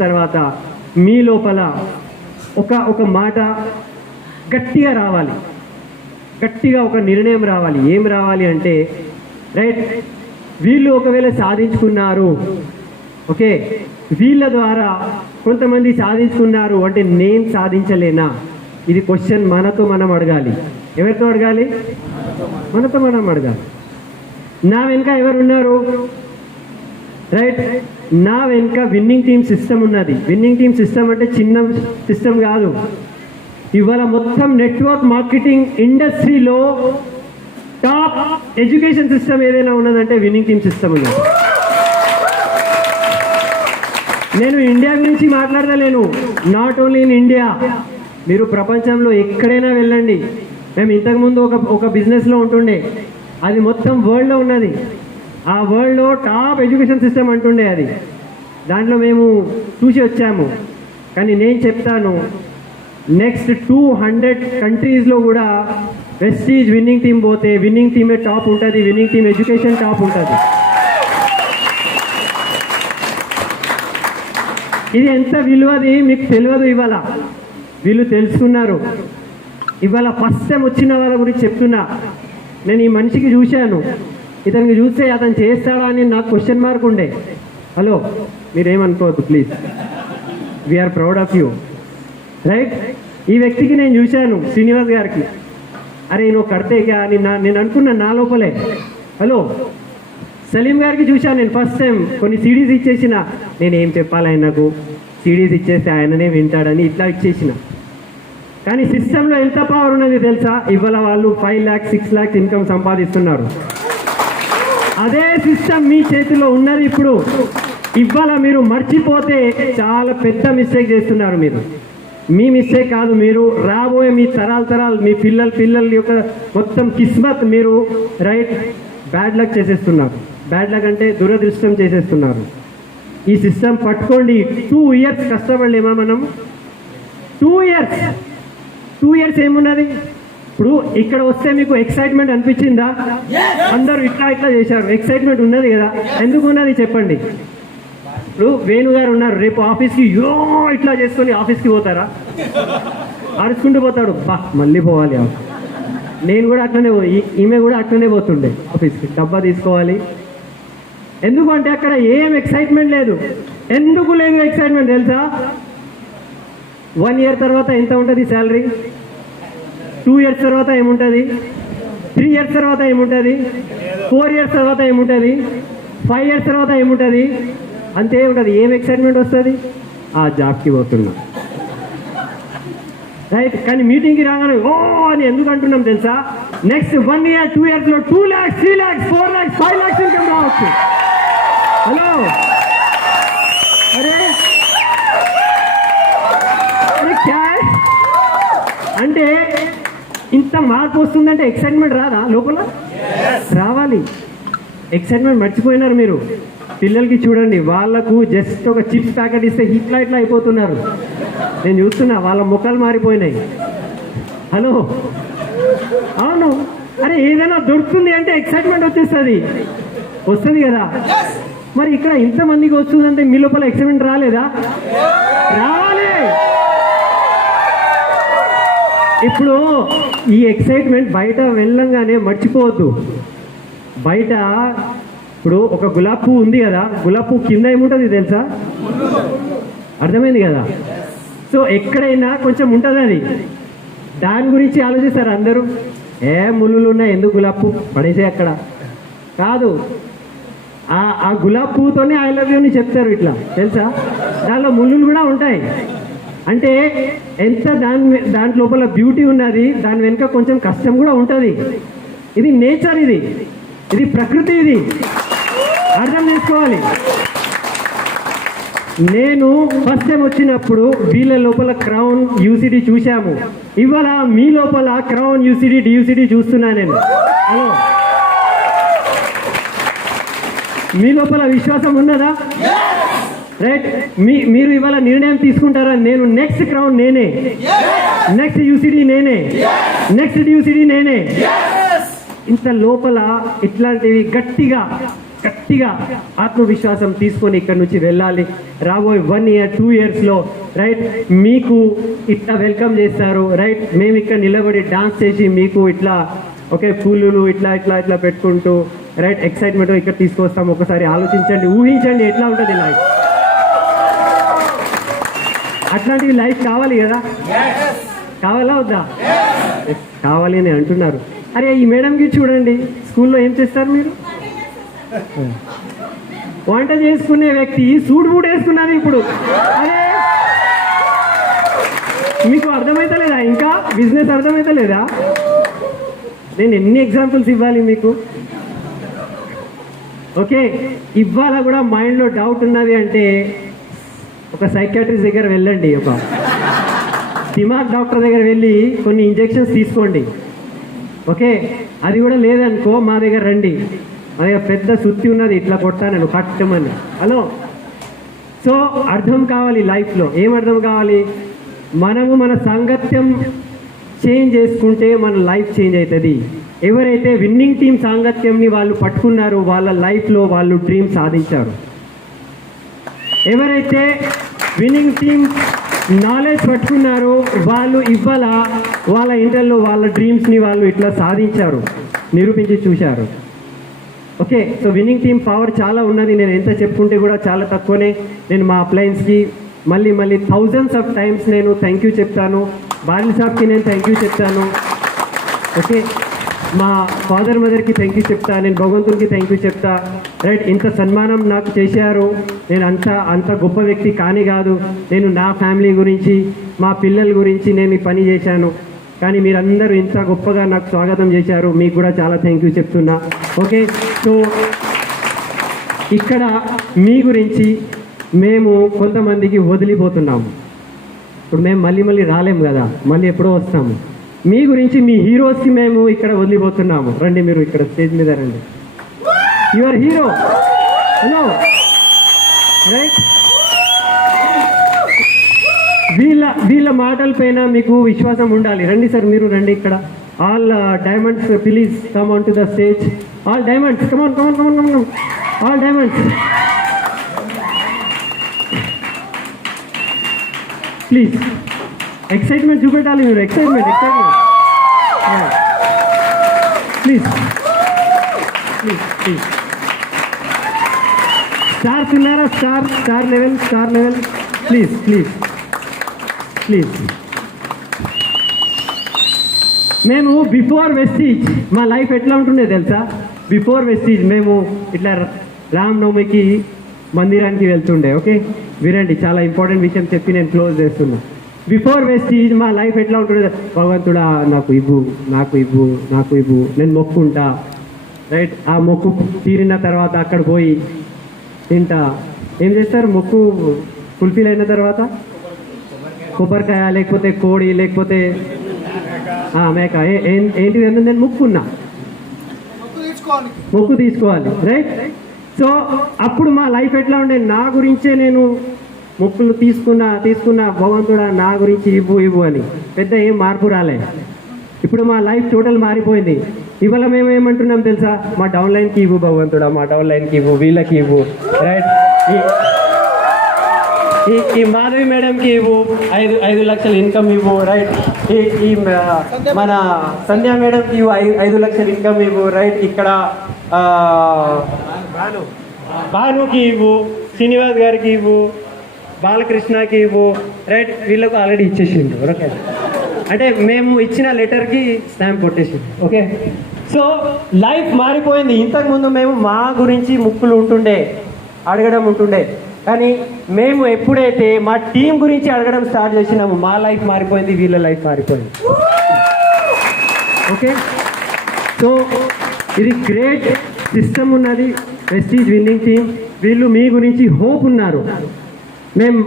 తర్వాత మీ లోపల ఒక మాట గట్టిగా రావాలి. గట్టిగా ఒక నిర్ణయం రావాలి. ఏం రావాలి అంటే రైట్, వీళ్ళు ఒకవేళ సాధించుకున్నారు, ఓకే, వీళ్ళ ద్వారా కొంతమంది సాధించుకున్నారు అంటే నేను సాధించలేనా? ఇది క్వశ్చన్ మనతో మనం అడగాలి. ఎవరితో అడగాలి? మనతో మనం అడగాలి. నా వెనుక ఎవరున్నారు? రైట్, నా వెనుక విన్నింగ్ టీమ్ సిస్టమ్ ఉన్నది. విన్నింగ్ టీమ్ సిస్టమ్ అంటే చిన్న సిస్టమ్ కాదు. ఇవాళ మొత్తం నెట్వర్క్ మార్కెటింగ్ ఇండస్ట్రీలో టాప్ ఎడ్యుకేషన్ సిస్టమ్ ఏదైనా ఉన్నదంటే విన్నింగ్ టీమ్ సిస్టమ్ ఉన్నది. నేను ఇండియా గురించి మాట్లాడలేను, నాట్ ఓన్లీ ఇన్ ఇండియా, మీరు ప్రపంచంలో ఎక్కడైనా వెళ్ళండి. మేము ఇంతకుముందు ఒక బిజినెస్లో ఉంటుండే, అది మొత్తం వరల్డ్లో ఉన్నది. ఆ వరల్డ్లో టాప్ ఎడ్యుకేషన్ సిస్టమ్ అంటుండే అది. దాంట్లో మేము చూసి వచ్చాము. కానీ నేను చెప్తాను, నెక్స్ట్ 200 కంట్రీస్లో కూడా వెస్టీజ్ విన్నింగ్ టీమ్ పోతే విన్నింగ్ టీమే టాప్ ఉంటుంది, విన్నింగ్ టీమ్ ఎడ్యుకేషన్ టాప్ ఉంటుంది. ఇది ఎంత విలువది మీకు తెలియదు. ఇవాళ వీళ్ళు తెలుసుకున్నారు. ఇవాళ ఫస్ట్ టైం వచ్చిన వాళ్ళ గురించి చెప్తున్నా. నేను ఈ మనిషికి చూశాను, ఇతనికి చూస్తే అతను చేస్తాడా అని నాకు క్వశ్చన్ మార్క్ ఉండే. హలో, మీరేమనుకోవద్దు please, we are proud of you, right. ఈ వ్యక్తికి నేను చూశాను, శ్రీనివాస్ గారికి, అరే నువ్వు కడితేగా నేను అనుకున్నా నా లోపలే. హలో, సలీం గారికి చూశాను నేను ఫస్ట్ టైం. కొన్ని సీడీస్ ఇచ్చేసిన, నేనేం చెప్పాలి ఆయనకు, సీడీస్ ఇచ్చేస్తే ఆయననే వింటాడని ఇట్లా ఇచ్చేసిన. కానీ సిస్టంలో ఎంత పవర్ ఉన్నది తెలుసా? ఇవాళ వాళ్ళు 5 lakhs 6 lakhs ఇన్కమ్ సంపాదిస్తున్నారు. అదే సిస్టమ్ మీ చేతిలో ఉన్నది ఇప్పుడు. ఇవాళ మీరు మర్చిపోతే చాలా పెద్ద మిస్టేక్ చేస్తున్నారు. మీరు మీ మిస్టేక్ కాదు, మీరు రాబోయే మీ తరాలు మీ పిల్లల యొక్క మొత్తం కిస్మత్ మీరు రైట్ బ్యాడ్ లక్ చేసేస్తున్నారు. బ్యాడ్ లక్ అంటే దురదృష్టం చేసేస్తున్నారు. ఈ సిస్టమ్ పట్టుకోండి. 2 years కష్టపడలేమా మనం? 2 years ఏమున్నది? ఇప్పుడు ఇక్కడ వస్తే మీకు ఎక్సైట్మెంట్ అనిపించిందా? అందరూ ఇట్లా చేశారు, ఎక్సైట్మెంట్ ఉన్నది కదా? ఎందుకు ఉన్నది చెప్పండి. ఇప్పుడు వేణు గారు ఉన్నారు, రేపు ఆఫీస్కి ఇట్లా చేసుకొని ఆఫీస్కి పోతారా? అరుచుకుంటూ పోతాడు, బా మళ్ళీ పోవాలి. నేను కూడా అట్లనే, ఈమె కూడా అట్లనే పోతుండే ఆఫీస్కి, డబ్బా తీసుకోవాలి. ఎందుకంటే అక్కడ ఏం ఎక్సైట్మెంట్ లేదు. ఎందుకు లేదు ఎక్సైట్మెంట్ తెలుసా? 1 year తర్వాత ఎంత ఉంటుంది శాలరీ, 2 years తర్వాత ఏముంటుంది, 3 years తర్వాత ఏముంటుంది, 4 years తర్వాత ఏముంటుంది, 5 years తర్వాత ఏముంటుంది, అంతే ఉంటుంది. ఏం ఎక్సైట్మెంట్ వస్తుంది? ఆ జాబ్కి పోతున్నా, రైట్. కానీ మీటింగ్కి రాగానే ఓ అని ఎందుకు అంటున్నాం తెలుసా? Next 1 year 2 yearsలో 2 lakhs 3 lakhs 4 lakhs 5 lakhs income రావచ్చు. హలో, అరే అంటే ఇంత మార్పు వస్తుందంటే ఎక్సైట్మెంట్ రాదా లోపల? రావాలి. ఎక్సైట్మెంట్ మర్చిపోయినారు మీరు. పిల్లలకి చూడండి, వాళ్ళకు జస్ట్ ఒక చిప్స్ ప్యాకెట్ ఇస్తే ఇట్లా అయిపోతున్నారు. నేను చూస్తున్నా, వాళ్ళ ముఖాలు మారిపోయినాయి. హలో, అవును. అరే ఏదైనా దొరుకుతుంది అంటే ఎక్సైట్మెంట్ వస్తుంది కదా? మరి ఇక్కడ ఇంతమందికి వస్తుందంటే మీ లోపల ఎక్సైట్మెంట్ రాలేదా? రావాలి. ఇప్పుడు ఈ ఎక్సైట్మెంట్ బయట వెళ్ళంగానే మర్చిపోవద్దు. బయట ఇప్పుడు ఒక గులాబీ పువ్వు ఉంది కదా, గులాబీ పువ్వు కింద ఏముంటుంది తెలుసా? అర్థమైంది కదా? సో ఎక్కడైనా కొంచెం ఉంటుంది అది. దాని గురించి ఆలోచిస్తారు అందరూ. ముళ్ళు ఉన్నాయి, ఎందుకు గులాబీ పువ్వు పడేసే అక్కడ కాదు. ఆ గులాబీ పువ్వుతోనే ఐ లవ్ యూ అని చెప్తారు ఇట్లా, తెలుసా? దానిలో ముళ్ళులు కూడా ఉంటాయి. అంటే ఎంత దాని లోపల బ్యూటీ ఉన్నది, దాని వెనుక కొంచెం కష్టం కూడా ఉంటుంది. ఇది నేచర్, ఇది ప్రకృతి, ఇది అర్థం చేసుకోవాలి. నేను ఫస్ట్ టైం వచ్చినప్పుడు వీళ్ళ లోపల క్రౌన్ యూసిడి చూశాము. ఇవాళ మీ లోపల క్రౌన్ యూసిడి డియూసిడి చూస్తున్నా నేను. హలో, మీ లోపల విశ్వాసం ఉన్నదా? రైట్. మీరు ఇవాళ నిర్ణయం తీసుకుంటారా? నేను నెక్స్ట్ క్రౌన్ నేనే, నెక్స్ట్ యూసిడి నేనే, నెక్స్ట్ డియూసిడి నేనే. ఇంత లోపల ఇట్లాంటివి గట్టిగా గట్టిగా ఆత్మవిశ్వాసం తీసుకొని ఇక్కడ నుంచి వెళ్ళాలి. రాబోయే 1 year 2 yearsలో రైట్ మీకు ఇట్లా వెల్కమ్ చేస్తారు. రైట్ మేము ఇక్కడ నిలబడి డాన్స్ చేసి మీకు ఇట్లా ఓకే పూలు ఇట్లా ఇట్లా ఇట్లా పెట్టుకుంటూ రైట్ ఎక్సైట్మెంట్ ఇక్కడ తీసుకొస్తాం. ఒకసారి ఆలోచించండి, ఊహించండి ఎట్లా ఉంటుంది లైఫ్. అట్లాంటివి లైఫ్ కావాలి కదా, కావాలా వద్దా? కావాలి అని అంటున్నారు. అరే ఈ మేడంకి చూడండి, స్కూల్లో ఏం చేస్తారు మీరు? వంట చేసుకునే వ్యక్తి సూట్ బూట్ వేసుకున్నది ఇప్పుడు. అరే మీకు అర్థమైతలేదా? ఇంకా బిజినెస్ అర్థమైతలేదా? నేను ఎన్ని ఎగ్జాంపుల్స్ ఇవ్వాలి మీకు? ఓకే, ఇవాళ కూడా మైండ్లో డౌట్ ఉన్నది అంటే ఒక సైకాట్రిస్ట్ దగ్గర వెళ్ళండి, ఒక దిమాగ్ డాక్టర్ దగ్గర వెళ్ళి కొన్ని ఇంజెక్షన్స్ తీసుకోండి. ఓకే, అది కూడా లేదనుకో మా దగ్గర రండి, అదే పెద్ద సుత్తి ఉన్నది ఇట్లా కొడతాను కట్టమని. హలో, సో అర్థం కావాలి లైఫ్లో. ఏం అర్థం కావాలి? మనము మన సాంగత్యం చేంజ్ చేసుకుంటే మన లైఫ్ చేంజ్ అవుతుంది. ఎవరైతే విన్నింగ్ టీమ్ సాంగత్యంని వాళ్ళు పట్టుకున్నారో వాళ్ళ లైఫ్లో వాళ్ళు డ్రీమ్ సాధించారు. ఎవరైతే విన్నింగ్ టీమ్ నాలెడ్జ్ పట్టుకున్నారో వాళ్ళు ఇవాళ వాళ్ళ ఇంటర్లో వాళ్ళ డ్రీమ్స్ని వాళ్ళు ఇట్లా సాధించారు, నిరూపించి చూశారు. Okay, so winning team power చాలా ఉన్నది. నేను ఎంత చెప్పుకుంటే కూడా చాలా తక్కువనే. నేను మా అప్లయన్స్కి మళ్ళీ థౌజండ్స్ ఆఫ్ టైమ్స్ నేను థ్యాంక్ యూ చెప్తాను. బాలిల్ సాబ్కి నేను థ్యాంక్ యూ చెప్తాను. ఓకే, మా ఫాదర్ మదర్కి థ్యాంక్ యూ చెప్తా, నేను భగవంతునికి థ్యాంక్ యూ చెప్తా. రైట్, ఇంత సన్మానం నాకు చేశారు. నేను అంత గొప్ప వ్యక్తి కానీ కాదు. నేను నా ఫ్యామిలీ గురించి మా పిల్లల గురించి నేను ఈ పని చేశాను. కానీ మీరందరూ ఇంత గొప్పగా నాకు స్వాగతం చేశారు, మీకు కూడా చాలా థ్యాంక్ యూ చెప్తున్నా. ఓకే, సో ఇక్కడ మీ గురించి మేము కొంతమందికి వదిలిపోతున్నాము. ఇప్పుడు మేము మళ్ళీ రాలేము కదా, మళ్ళీ ఎప్పుడో వస్తాము. మీ గురించి మీ హీరోస్కి మేము ఇక్కడ వదిలిపోతున్నాము. రండి, మీరు ఇక్కడ స్టేజ్ మీద రండి. Your hero. హలో, రైట్, వీళ్ళ మాటల పైన మీకు విశ్వాసం ఉండాలి. రండి సార్, మీరు రండి ఇక్కడ. All diamonds please come on to the stage. All diamonds come on. All diamonds please. Excitement చూపెట్టాలి మీరు, ఎక్సైట్మెంట్ ప్లీజ్. స్టార్స్ ఉన్నారా? Star level please. మేము బిఫోర్ వెస్టీజ్ మా లైఫ్ ఎట్లా ఉంటుండే తెలుసా? బిఫోర్ వెస్టీజ్ మేము ఇట్లా రామనవమికి మందిరానికి వెళ్తుండే. ఓకే, వినండి, చాలా ఇంపార్టెంట్ విషయం చెప్పి నేను క్లోజ్ చేస్తున్నా. బిఫోర్ వెస్టీజ్ మా లైఫ్ ఎట్లా ఉంటుండే? భగవంతుడా నాకు ఇవ్వు, నేను మొక్కుంటా. రైట్, ఆ మొక్కు తీరిన తర్వాత అక్కడ పోయి తింటా. ఏం చేస్తారు? మొక్కు ఫుల్ఫిల్ అయిన తర్వాత కొబ్బరికాయ, లేకపోతే కోడి, లేకపోతే మేక, ఏంటిది అంటే నేను మొక్కు తీసుకోవాలి. రైట్, సో అప్పుడు మా లైఫ్ ఎట్లా ఉండే? నా గురించే నేను మొక్కులు తీసుకున్నా భగవంతుడా నా గురించి ఇవ్వు అని. పెద్ద ఏం మార్పు రాలే. ఇప్పుడు మా లైఫ్ టోటల్ మారిపోయింది. ఇవాళ మేము ఏమంటున్నాం తెలుసా? మా డౌన్లైన్కి ఇవ్వు భగవంతుడా, మా డౌన్లైన్కి ఇవ్వు, వీళ్ళకి ఇవ్వు. రైట్, ఈ మాధవి మేడంకి ఇవ్వు, 5 లక్షల ఇన్కమ్ ఇవ్వు. రైట్, ఈ మన సంధ్యా మేడంకి ఇవ్వు, 5 లక్షల ఇన్కమ్ ఇవ్వు. రైట్, ఇక్కడ భానుకి ఇవ్వు, శ్రీనివాస్ గారికి ఇవ్వు, బాలకృష్ణకి ఇవ్వు. రైట్, వీళ్ళకు ఆల్రెడీ ఇచ్చేసిండు. ఓకే, అంటే మేము ఇచ్చిన లెటర్కి స్టాంప్ కొట్టేసిండు. ఓకే, సో లైఫ్ మారిపోయింది. ఇంతకుముందు మేము మా గురించి ముక్కులు అడగడం ఉంటుండే. కానీ మేము ఎప్పుడైతే మా టీం గురించి అడగడం స్టార్ట్ చేసినాము, మా లైఫ్ మారిపోయింది, వీళ్ళ లైఫ్ మారిపోయింది. ఓకే, సో ఇది గ్రేట్ సిస్టమ్ ఉన్నది, వెస్టీజ్ విన్నింగ్ టీమ్. వీళ్ళు మీ గురించి హోప్ ఉన్నారు. మేము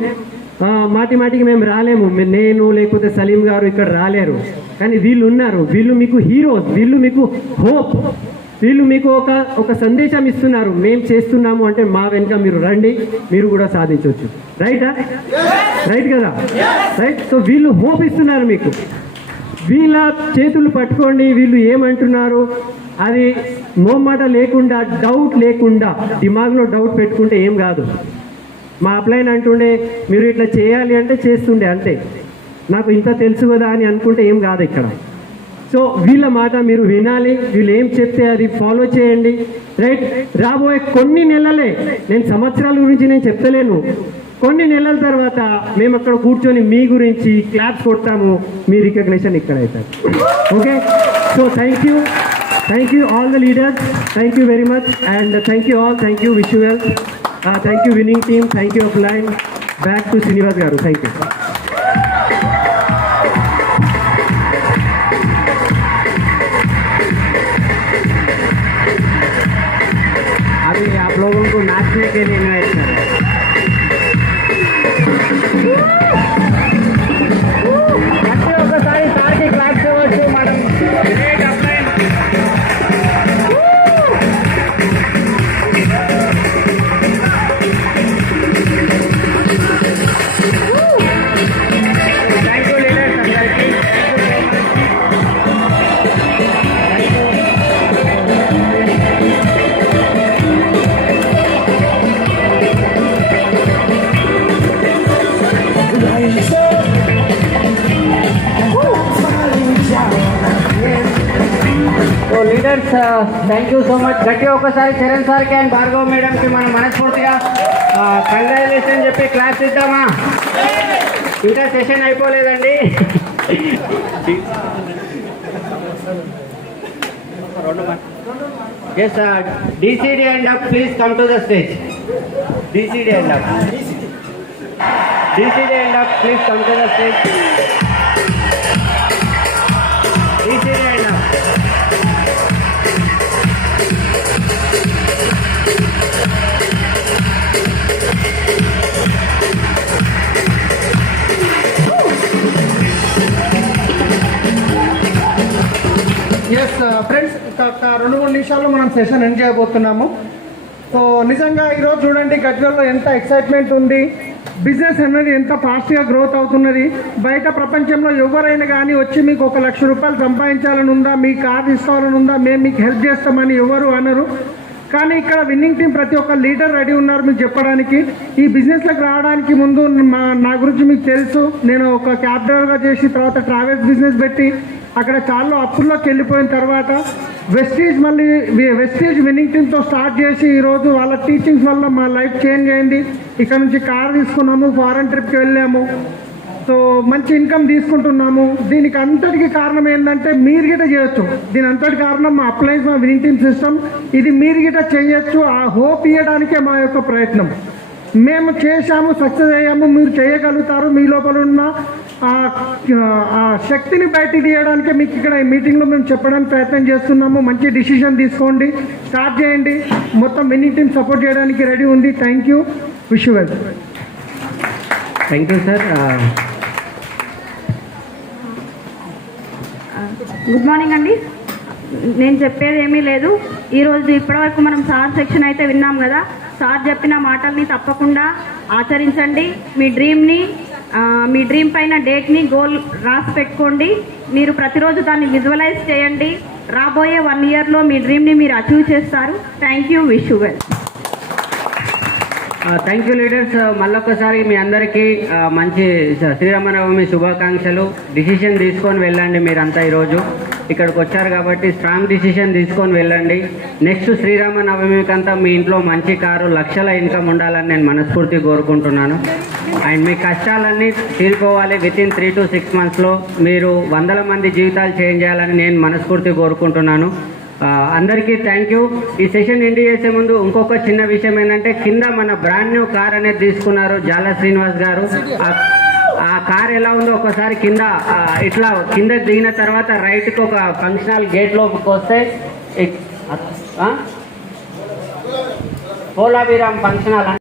మాటికి మేము రాలేము, నేను లేకపోతే సలీం గారు ఇక్కడ రాలేరు, కానీ వీళ్ళు ఉన్నారు. వీళ్ళు మీకు హీరోస్, వీళ్ళు మీకు హోప్, వీళ్ళు మీకు ఒక సందేశం ఇస్తున్నారు. మేము చేస్తున్నాము అంటే మా వెనుక మీరు రండి, మీరు కూడా సాధించవచ్చు. రైట్ కదా? రైట్, సో వీళ్ళు హోప్ ఇస్తున్నారు మీకు. వీళ్ళ చేతులు పట్టుకోండి, వీళ్ళు ఏమంటున్నారు అది మోమాట లేకుండా, డౌట్ లేకుండా, దిమాగ్లో డౌట్ పెట్టుకుంటే ఏం కాదు. మా అప్లైన్ అంటుండే మీరు ఇట్లా చేయాలి అంటే చేస్తుండే, అంతే. నాకు ఇంత తెలుసు కదా అని అనుకుంటే ఏం కాదు ఇక్కడ. సో వీళ్ళ మాట మీరు వినాలి, వీళ్ళు ఏం చెప్తే అది ఫాలో చేయండి, రైట్. రాబోయే కొన్ని నెలలే, నేను సంవత్సరాల గురించి నేను చెప్తలేను, కొన్ని నెలల తర్వాత మేము అక్కడ కూర్చొని మీ గురించి క్లాప్స్ కొడతాము, మీ రికగ్నిషన్ ఇక్కడ అవుతారు. Okay, so thank you all the leaders, thank you very much, and thank you all, thank you, wish you well, thank you winning team, thank you upline. Back to Srinivas గారు, thank you. अभी आप लोगों को नाचने के लिए invite कर रहे हैं. ఒకసారి సార్కి క్లాస్ చేయవచ్చు madam. Great upline. Thank you leaders అందరికీ. So leaders thank you so much. గట్టి ఒకసారి చరణ్ సార్కి అండ్ భార్గవ్ మేడంకి మనం మనస్ఫూర్తిగా కంగ్రాచులేషన్ చెప్పి క్లాస్ ఇద్దామా? ఇంకా సెషన్ అయిపోలేదండి. Yes, DCD and up please come to the stage. DCD and up, DCD and up, please come to the stage. DCD and up. Yes friends, ఒక 2-3 నిమిషాల్లో మనం సెషన్ ఎండ్ చేయబోతున్నాము. సో నిజంగా ఈరోజు చూడండి గజ్వేల్లో ఎంత ఎక్సైట్మెంట్ ఉంది, బిజినెస్ అనేది ఎంత ఫాస్ట్గా గ్రోత్ అవుతున్నది. బయట ప్రపంచంలో ఎవరైనా కానీ వచ్చి మీకు 1 లక్ష రూపాయలు సంపాదించాలని ఉందా, మీ కార్ తీసుకోవాలని ఉందా, మేము మీకు హెల్ప్ చేస్తామని ఎవరు అనరు. కానీ ఇక్కడ విన్నింగ్ టీం ప్రతి ఒక్క లీడర్ రెడీ ఉన్నారు మీకు చెప్పడానికి. ఈ బిజినెస్లోకి రావడానికి ముందు నా గురించి మీకు తెలుసు. నేను ఒక క్యాబ్ డ్రైవర్గా చేసి తర్వాత ట్రావెల్స్ బిజినెస్ పెట్టి అక్కడ చాలా అప్పుల్లోకి వెళ్ళిపోయిన తర్వాత వెస్టీజ్ విన్నింగ్ టీమ్తో స్టార్ట్ చేసి ఈరోజు వాళ్ళ టీచింగ్స్ వల్ల మా లైఫ్ చేంజ్ అయింది. ఇక్కడ నుంచి కార్ తీసుకున్నాము, ఫారెన్ ట్రిప్కి వెళ్ళాము, సో మంచి ఇన్కమ్ తీసుకుంటున్నాము. దీనికి అంతటికి కారణం ఏంటంటే మీరు గిట చేయొచ్చు. దీని అంతటి కారణం మా అప్లైన్స్, మా విన్నింగ్ టీమ్ సిస్టమ్. ఇది మీరు గిట చేయొచ్చు, ఆ హోప్ ఇవ్వడానికే మా యొక్క ప్రయత్నం. మేము చేశాము, సక్సెస్ అయ్యాము, మీరు చేయగలుగుతారు. మీ లోపల ఉన్న ఆ శక్తిని బయటికి తీయడానికే మీకు ఇక్కడ ఈ మీటింగ్లో మేము చెప్పడానికి ప్రయత్నం చేస్తున్నాము. మంచి డిసిషన్ తీసుకోండి, స్టార్ట్ చేయండి. మొత్తం విన్నింగ్ టీమ్ సపోర్ట్ చేయడానికి రెడీ ఉంది. Thank you, wish you well. Thank you sir. Good morning అండి. నేను చెప్పేది ఏమీ లేదు. ఈరోజు ఇప్పటివరకు మనం సార్ సెక్షన్ అయితే విన్నాం కదా. సార్ చెప్పిన మాటల్ని తప్పకుండా ఆచరించండి. మీ డ్రీమ్ పైన డేట్ని, గోల్ రాసి పెట్టుకోండి. మీరు ప్రతిరోజు దాన్ని విజువలైజ్ చేయండి. రాబోయే 1 ఇయర్లో మీ డ్రీమ్ని మీరు అచీవ్ చేస్తారు. Thank you, wish you well. Thank you leaders. మళ్ళొకసారి మీ అందరికీ మంచి శ్రీరామనవమి శుభాకాంక్షలు. డిసిషన్ తీసుకొని వెళ్ళండి. మీరంతా ఈరోజు ఇక్కడికి వచ్చారు కాబట్టి స్ట్రాంగ్ డిసిషన్ తీసుకొని వెళ్ళండి. నెక్స్ట్ శ్రీరామనవమికంతా మీ ఇంట్లో మంచి కారు, లక్షల ఇన్కమ్ ఉండాలని నేను మనస్ఫూర్తిగా కోరుకుంటున్నాను. అండ్ మీ కష్టాలన్నీ తీరిపోవాలి. వితిన్ 3 to 6 monthsలో మీరు 100 మంది జీవితాలు చేంజ్ చేయాలని నేను మనస్ఫూర్తిగా కోరుకుంటున్నాను. అందరికీ థ్యాంక్ యూ. ఈ సెషన్ ఎండ్ చేసే ముందు ఇంకొక చిన్న విషయం ఏంటంటే, కింద మన బ్రాండ్ న్యూ కార్ అనేది తీసుకున్నారు జాల శ్రీనివాస్ గారు. ఆ కార్ ఎలా ఉందో ఒకసారి కింద ఇట్లా కింద దిగిన తర్వాత రైట్కి ఒక ఫంక్షనల్ గేట్లోకి వస్తే పోలాభిరామ్ ఫంక్షన్ హాల్